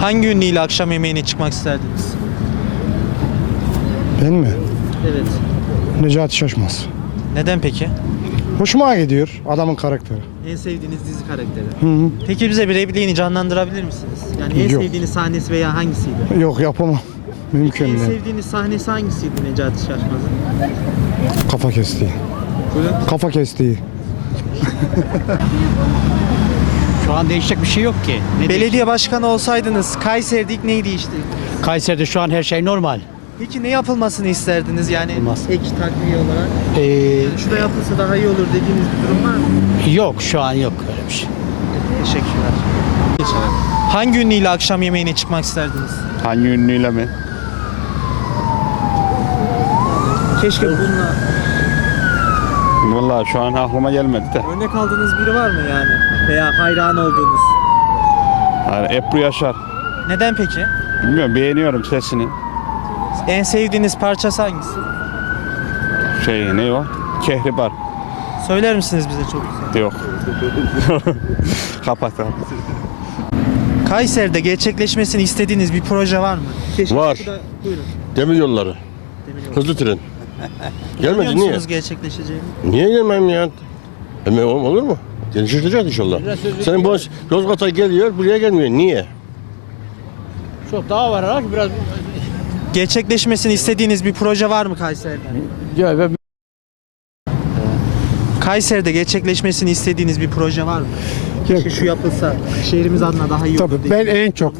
Hangi ünlüyle akşam yemeğine çıkmak isterdiniz? Ben mi? Evet. Necati Şaşmaz. Neden peki? Hoşuma gidiyor adamın karakteri. En sevdiğiniz dizi karakteri. Hı hı. Peki bize bir repliğini canlandırabilir misiniz? Yani en Yok. sevdiğiniz sahnesi veya hangisiydi? Yok yapamam. Mümkün En değil. sevdiğiniz sahnesi hangisiydi Necati Şaşmaz'ın? Kafa kestiği. Buyurun. Kafa kestiği. Şu an değişecek bir şey yok ki. Ne Belediye başkanı olsaydınız Kayseri'de ilk neyi değişti? değiş- Kayseri'de şu an her şey normal. Peki ne yapılmasını isterdiniz yani Olmaz. ek takviye olarak? Ee, Yani şurada yapılsa daha iyi olur dediğiniz bir durum var mı? yok şu an yok öyle bir şey. Teşekkürler. Hangi ünlüyle akşam yemeğine çıkmak isterdiniz? Hangi ünlüyle mi? Keşke bununla Vallahi şu an aklıma gelmedi de. örnek aldığınız biri var mı yani? Veya hayran olduğunuz? Yani Ebru Yaşar. Neden peki? Bilmiyorum beğeniyorum sesini. En sevdiğiniz parçası hangisi? Şey ne o? Kehribar. Söyler misiniz bize çok güzel? Yok. kapat kapat. Kayseri'de gerçekleşmesini istediğiniz bir proje var mı? Keşke Var. bu da- Buyurun. Demir yolları. Hızlı tren. Gelmedi niye? musunuz gerçekleşeceğini? Niye gelmem ya? E, olur mu? Geliştireceğiz inşallah. Senin bu Yozgat'a geliyor, buraya gelmiyor. Niye? Çok daha var ama biraz Gerçekleşmesini istediğiniz bir proje var mı Kayseri'de? ya ben Kayseri'de gerçekleşmesini istediğiniz bir proje var mı? Keşke şu yapılsa şehrimiz adına daha iyi olur. Tabii ben dediğiniz en çok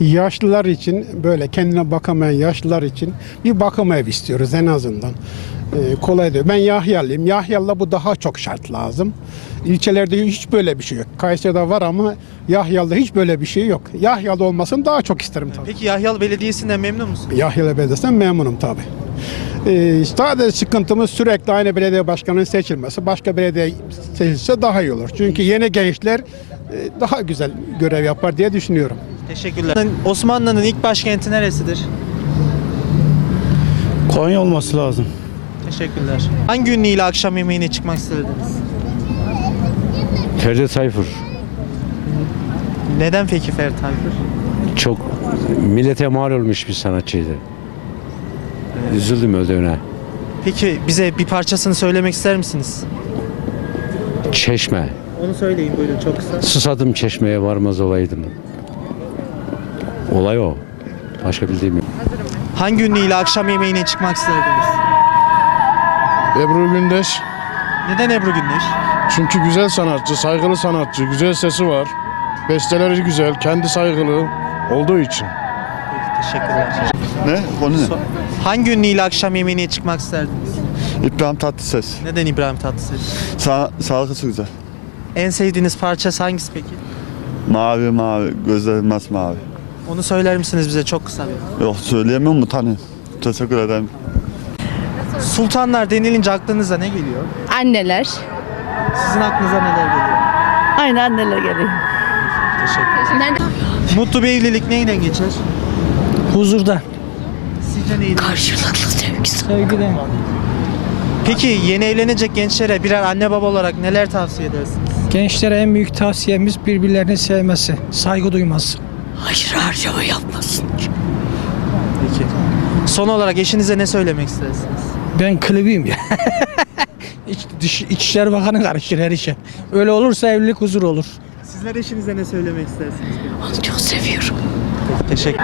yaşlılar için böyle kendine bakamayan yaşlılar için bir bakım ev istiyoruz en azından. Ee, kolay değil. Ben Yahyalıyım. Yahyalı'da bu daha çok şart lazım. İlçelerde hiç böyle bir şey yok. Kayseri'de var ama Yahyalı'da hiç böyle bir şey yok. Yahyalı olmasını daha çok isterim tabii. Peki Yahyalı Belediyesi'nden memnun musunuz? Yahyalı Belediyesi'nden memnunum tabii. Ee, sadece sıkıntımız sürekli aynı belediye başkanının seçilmesi. Başka belediye seçilse daha iyi olur. Çünkü yeni gençler e, daha güzel görev yapar diye düşünüyorum. Teşekkürler. Osmanlı'nın ilk başkenti neresidir? Konya olması lazım. Teşekkürler. Hangi ünlüyle akşam yemeğine çıkmak isterdiniz? Ferdi Tayfur Neden peki Ferdi Tayfur? çok millete mal olmuş bir sanatçıydı. Üzüldüm öldüğüne. Peki bize bir parçasını söylemek ister misiniz? Çeşme. Onu söyleyin buyurun çok kısa. Susadım çeşmeye varmaz olaydım. Olay o. Başka bildiğim yok. Hangi ünlüyle akşam yemeğine çıkmak isterdiniz? Ebru Gündeş. Neden Ebru Gündeş? Çünkü güzel sanatçı, saygılı sanatçı, güzel sesi var. Besteleri güzel, kendi saygılı olduğu için. Teşekkürler. Ne? Konu ne? Hangi ünlüyle akşam yemeğine çıkmak isterdiniz? İbrahim Tatlıses. Neden İbrahim Tatlıses? Sa sağlıklısı güzel. En sevdiğiniz parçası hangisi peki? Mavi mavi, gözleri masmavi. Onu söyler misiniz bize çok kısa bir? Yok söyleyemem mi tanıyorum. Teşekkür ederim. Sultanlar denilince aklınıza ne geliyor? Anneler. Sizin aklınıza neler geliyor? Aynı anneler geliyor. Teşekkür Mutlu bir evlilik neyle geçer? Huzurda. Sizce? Karşılıklı sevgi. Sevgide. Peki yeni evlenecek gençlere birer anne baba olarak neler tavsiye edersiniz? Gençlere en büyük tavsiyemiz birbirlerini sevmesi, saygı duyması. Hayır harcama yapmasın. Peki. Son olarak eşinize ne söylemek istersiniz? Ben klibiyim ya. İç, dış, İçişleri Bakanı karışır her işe. Öyle olursa evlilik huzur olur. Sizler eşinize ne söylemek istersiniz? Onu çok seviyorum. Teşekkür.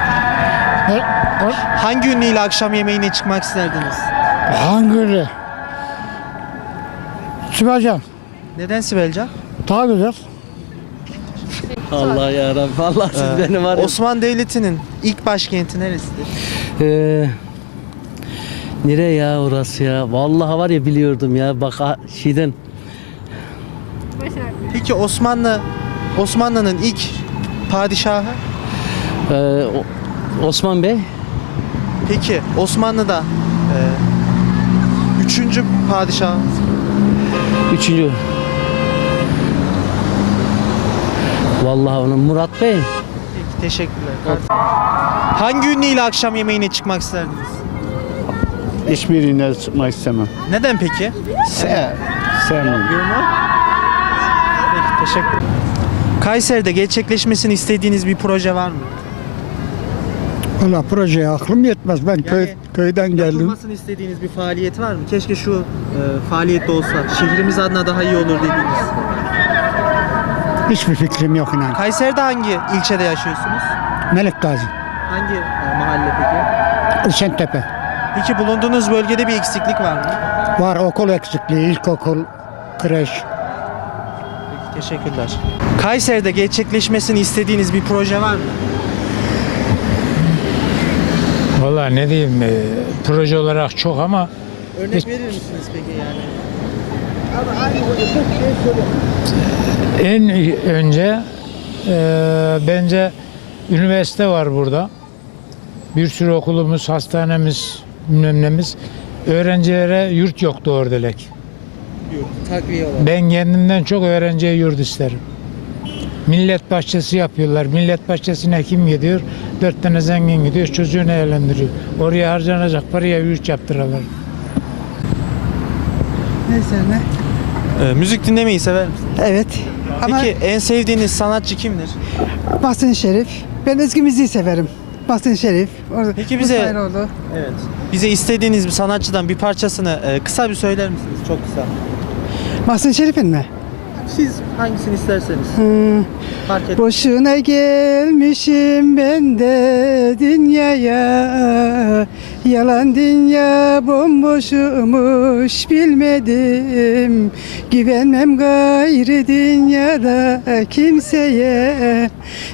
Hangi ünlüyle akşam yemeğine çıkmak isterdiniz? Hangi Sibelcan. Neden Sibelcan? Daha güzel. Allah ya Rabbi. Allah siz beni var ya. Osmanlı Devleti'nin ilk başkenti neresidir? Ee, nereye ya orası ya? Vallahi var ya biliyordum ya. Bak şeyden Peki Osmanlı Osmanlı'nın ilk padişahı? ee, O- Osman Bey. Peki Osmanlı'da e, üçüncü padişah Üçüncü. Vallahi onun Murat Bey. Peki teşekkürler. Hangi ünlüyle akşam yemeğine çıkmak isterdiniz? Hiçbirine çıkmak istemem. Neden peki? Sevmem. Peki teşekkür Kayseri'de gerçekleşmesini istediğiniz bir proje var mı? Valla projeye aklım yetmez. Ben köy, Yani köyden geldim. Yapılmasını istediğiniz bir faaliyet var mı? Keşke şu e, faaliyette olsa. Şehrimiz adına daha iyi olur dediğiniz. Hiçbir fikrim yok inan. Kayseri'de hangi ilçede yaşıyorsunuz? Melik Gazi. Hangi e, mahalle peki? Şentepe. Peki bulunduğunuz bölgede bir eksiklik var mı? Var okul eksikliği, ilkokul, kreş. Peki, teşekkürler. Kayseri'de gerçekleşmesini istediğiniz bir proje var mı? Valla ne diyeyim e, proje olarak çok ama Örnek verir misiniz peki yani? en önce e, bence üniversite var burada. Bir sürü okulumuz, hastanemiz, bilmem nemiz. Öğrencilere yurt yok doğru dilek. Takviye olarak. Ben kendimden çok öğrenciye yurt isterim. Millet bahçesi yapıyorlar. Millet bahçesine kim gidiyor? Dört tane zengin gidiyor, çocuğunu eğlendiriyor. Oraya harcanacak paraya yurt yaptırırlar. Neyse ne? E, müzik dinlemeyi sever misiniz? Evet. Ama Peki en sevdiğiniz sanatçı kimdir? Mahsun Şerif. Ben eski müziği severim. Mahsun Şerif. Orada Peki bize- Mustafa Eroğlu. Evet. Bize istediğiniz bir sanatçıdan bir parçasını e, kısa bir söyler misiniz? Çok kısa. Mahsun Şerif'in mi? Siz hangisini isterseniz. Hmm. Fark etmez. Boşuna gelmişim ben de dünyaya Yalan dünya bomboşumuş bilmedim Güvenmem gayrı dünyada kimseye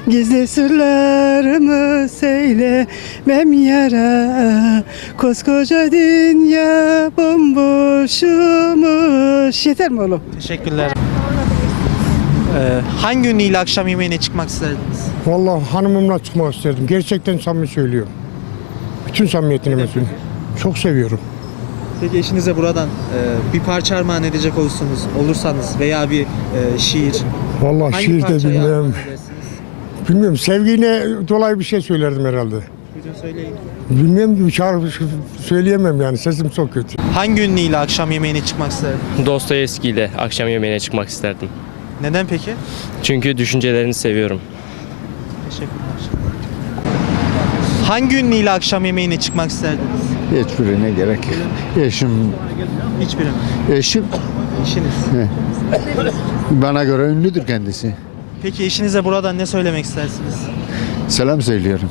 Gizli sırlarımı söylemem yara Koskoca dünya bomboşumuş Yeter mi oğlum? Teşekkürler. E, hangi ünlüyle akşam yemeğine çıkmak isterdiniz? Vallahi hanımımla çıkmak isterdim. Gerçekten samimi söylüyorum. Bütün samimiyetini söylüyorum. Çok seviyorum. Peki eşinize buradan e, bir parça armağan edecek olursunuz, olursanız veya bir e, şiir. Vallahi Hangi şiir de parçayı bilmiyorum. armağan edersiniz? Bilmiyorum sevgiyle dolayı bir şey söylerdim herhalde. Buyurun söyleyin. Bilmiyorum ki şarkı söyleyemem yani sesim çok kötü. Hangi ünlüyle akşam yemeğine çıkmak isterdin? Dostoyevski ile akşam yemeğine çıkmak isterdim. Neden peki? Çünkü düşüncelerini seviyorum. Teşekkürler. Hangi ünlüyle akşam yemeğine çıkmak isterdiniz? Hiçbirine gerek yok. Eşim, Hiçbiri mi? eşim Eşiniz. bana göre ünlüdür kendisi. Peki eşinize buradan ne söylemek istersiniz? Selam söylüyorum.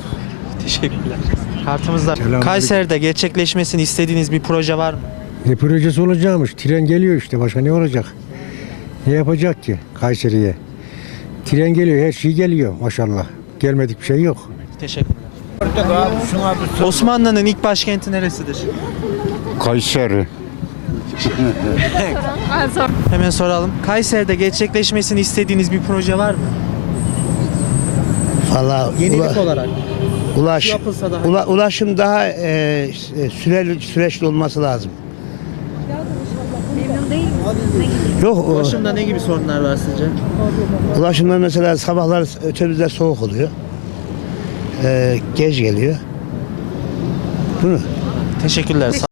Teşekkürler. Kartımızda. Kayseri'de gerçekleşmesini istediğiniz bir proje var mı? Ne projesi olacakmış? Tren geliyor işte. Başka ne olacak? Ne yapacak ki Kayseri'ye? Tren geliyor, her şey geliyor maşallah. Gelmedik bir şey yok. Teşekkürler. Osmanlı'nın ilk başkenti neresidir? Kayseri. Hemen soralım. Kayseri'de gerçekleşmesini istediğiniz bir proje var mı? Valla Yenilik olarak. ulaş, Yapılsa daha ula- ulaşım daha e, süreli, süreçli olması lazım. Yok, Ulaşımda ne gibi sorunlar var sizce? ulaşımda mesela sabahlar otobüsler soğuk oluyor. E, geç geliyor. Teşekkürler.